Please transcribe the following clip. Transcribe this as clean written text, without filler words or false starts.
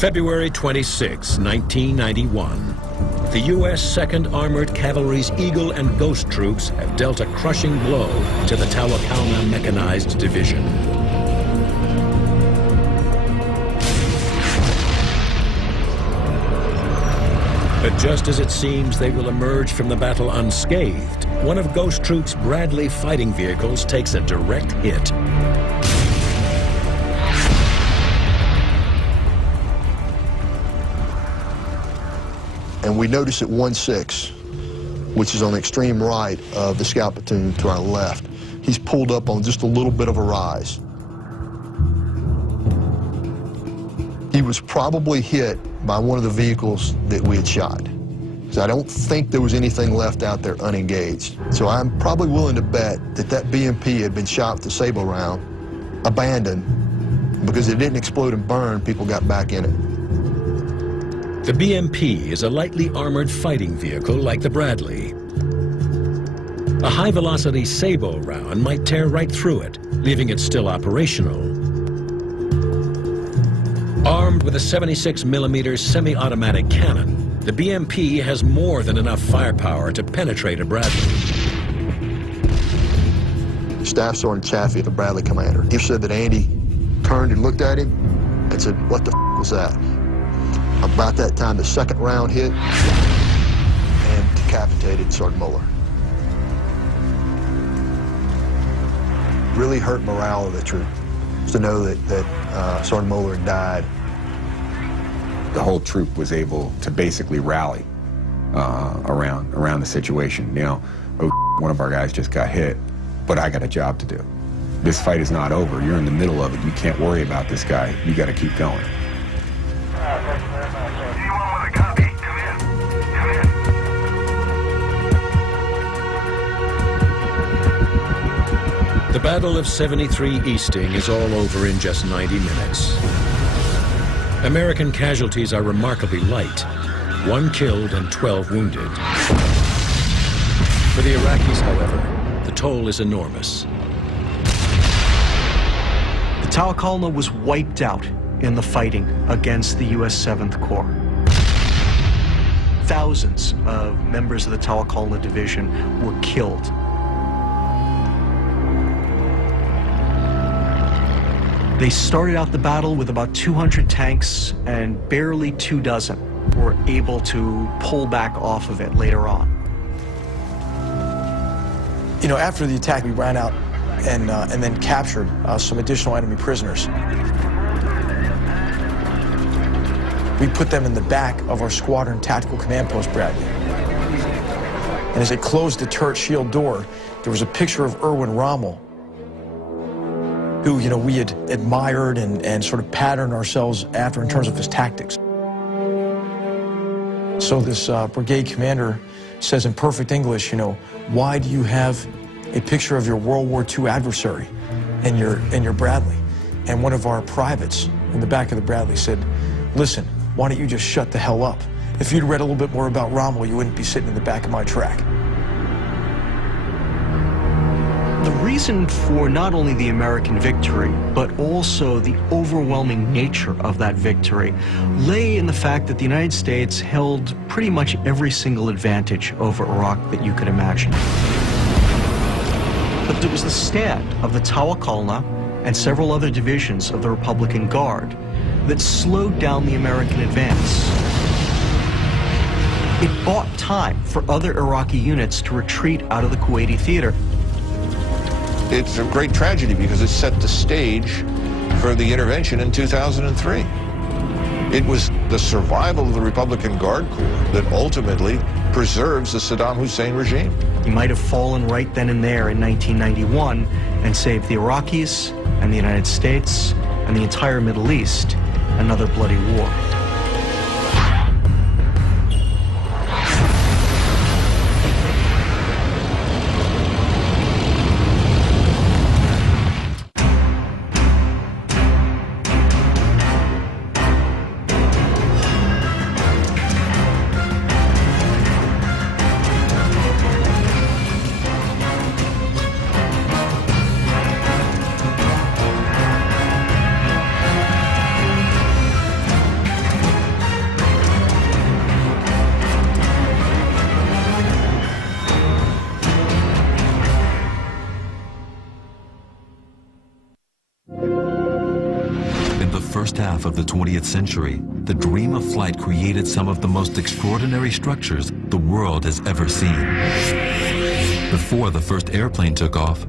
February 26, 1991. The U.S. 2nd Armored Cavalry's Eagle and Ghost troops have dealt a crushing blow to the Tawakalna Mechanized Division. But just as it seems they will emerge from the battle unscathed, one of Ghost Troop's Bradley fighting vehicles takes a direct hit. And we notice at 1-6, which is on the extreme right of the scout platoon to our left, he's pulled up on just a little bit of a rise. He was probably hit by one of the vehicles that we had shot. So I don't think there was anything left out there unengaged. So I'm probably willing to bet that that BMP had been shot with a sabot round, abandoned, because it didn't explode and burn, people got back in it. The BMP is a lightly armored fighting vehicle like the Bradley. A high-velocity sabot round might tear right through it, leaving it still operational. Armed with a 76mm semi-automatic cannon, the BMP has more than enough firepower to penetrate a Bradley. Staff Sergeant Chaffee, the Bradley commander, he said that Andy turned and looked at him and said, "What the f was that?" About that time, the second round hit and decapitated Sergeant Muller. Really hurt morale of the troop to know that Sergeant Muller had died. The whole troop was able to basically rally around the situation. You know, one of our guys just got hit, but I got a job to do. This fight is not over. You're in the middle of it. You can't worry about this guy. You got to keep going. The Battle of 73 Easting is all over in just 90 minutes. American casualties are remarkably light, 1 killed and 12 wounded. For the Iraqis, however, the toll is enormous. The Tawakalna was wiped out in the fighting against the U.S. 7th Corps. Thousands of members of the Tawakalna Division were killed. They started out the battle with about 200 tanks, and barely 24 were able to pull back off of it later on. You know, after the attack, we ran out and then captured some additional enemy prisoners. We put them in the back of our squadron tactical command post, Bradley. And as they closed the turret shield door, there was a picture of Erwin Rommel, who, you know, we had admired and sort of patterned ourselves after in terms of his tactics. So this brigade commander says in perfect English, you know, "Why do you have a picture of your World War II adversary in your Bradley?" And one of our privates in the back of the Bradley said, "Listen, why don't you just shut the hell up? If you'd read a little bit more about Rommel, you wouldn't be sitting in the back of my track." The reason for not only the American victory, but also the overwhelming nature of that victory, lay in the fact that the United States held pretty much every single advantage over Iraq that you could imagine. But it was the stand of the Tawakalna and several other divisions of the Republican Guard that slowed down the American advance. It bought time for other Iraqi units to retreat out of the Kuwaiti theater. It's a great tragedy because it set the stage for the intervention in 2003. It was the survival of the Republican Guard Corps that ultimately preserves the Saddam Hussein regime. He might have fallen right then and there in 1991 and saved the Iraqis and the United States and the entire Middle East another bloody war. first half of the 20th century, the dream of flight created some of the most extraordinary structures the world has ever seen. Before the first airplane took off,